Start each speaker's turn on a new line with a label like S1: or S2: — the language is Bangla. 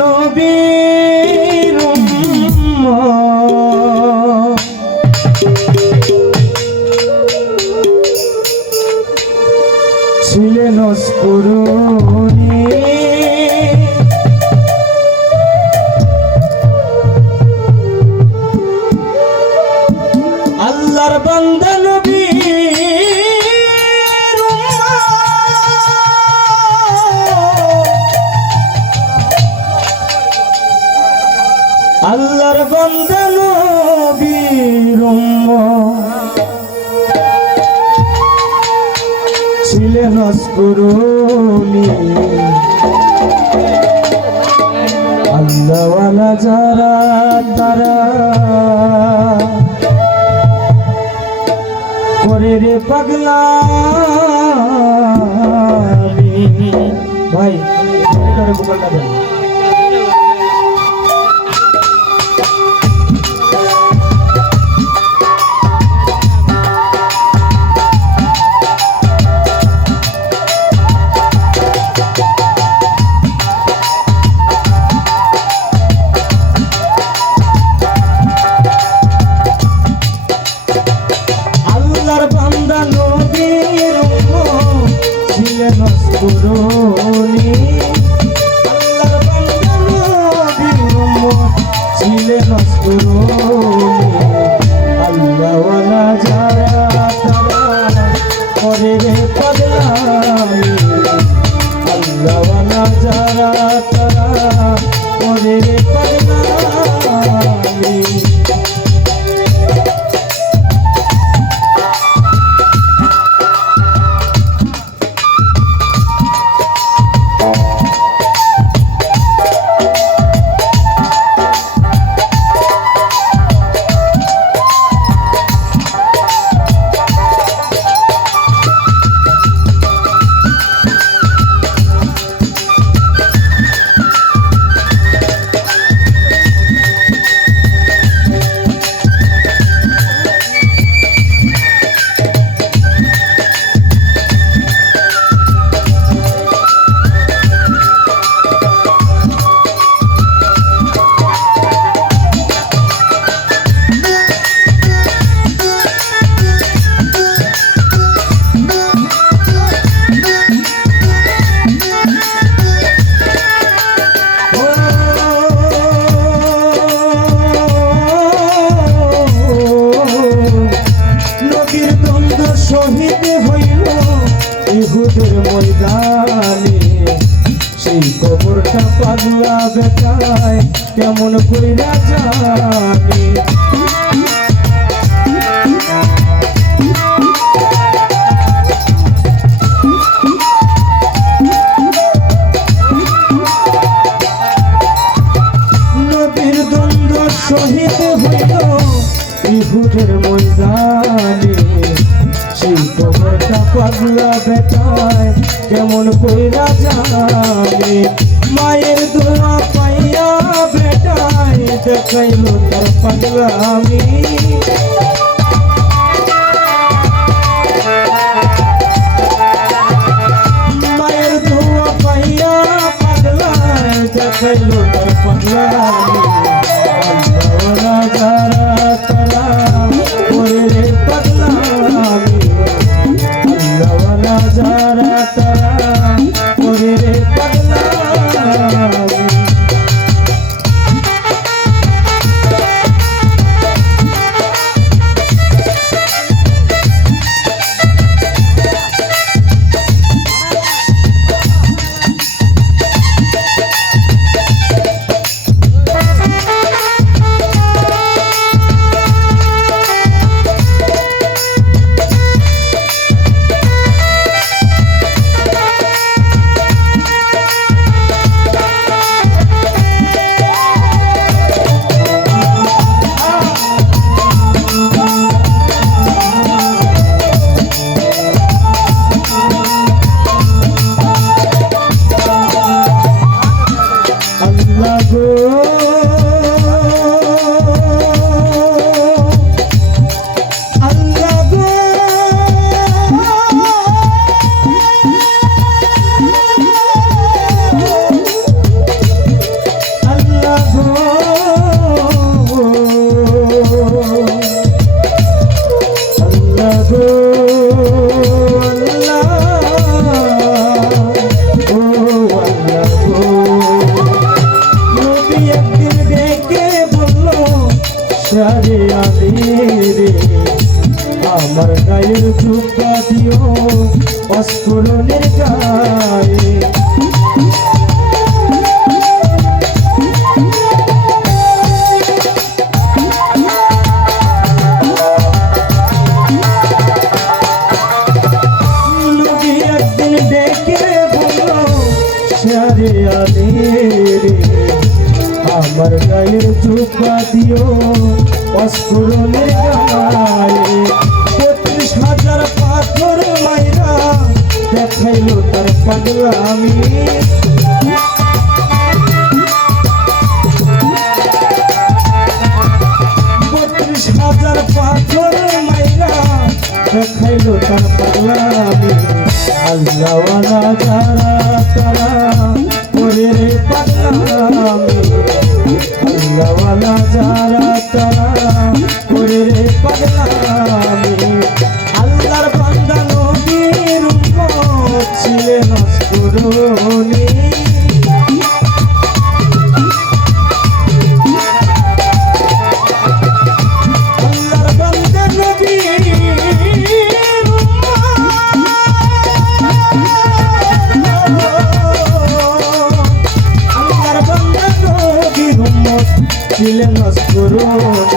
S1: নবীর বান্দা নবীর। ছিলেন অস্ফুরণী আল্লাহওয়ালা যারা তারা করে রে পাগলা ভাই এটারে ছিলেন কেমন কইরা জানে? নবীর দ্বন্দ্ব শহীদ হইল ময়দানে। পাগলা বেটায় কেমন কইরা মায়ের দোয়া পাইয়া বেটায় দেখাইল তার পাগলা আমি মায়ের দোয়া পাইয়া পাগলা দেখাইল একদিন ডেকে বলল সারে আলে রে আমার গায়ের চুপা দিও অস্ফুরণের গায়ে সারে আলে রে আমার গায়ের চুপা দিও অস্ফুরণের গায়ে পঁচিশ হাজার পাথর মাইরা দেখাইলো তার পাগলা আমি বত্রিশ হাজার পাথর দেখাইলো তার পাগলামি। আল্লাহওয়ালা যারা তারা করে রে পাগলামি। আল্লাহওয়ালা যারা তারা করে রে আল্লাহর ছিলেন অস্ফুরণী।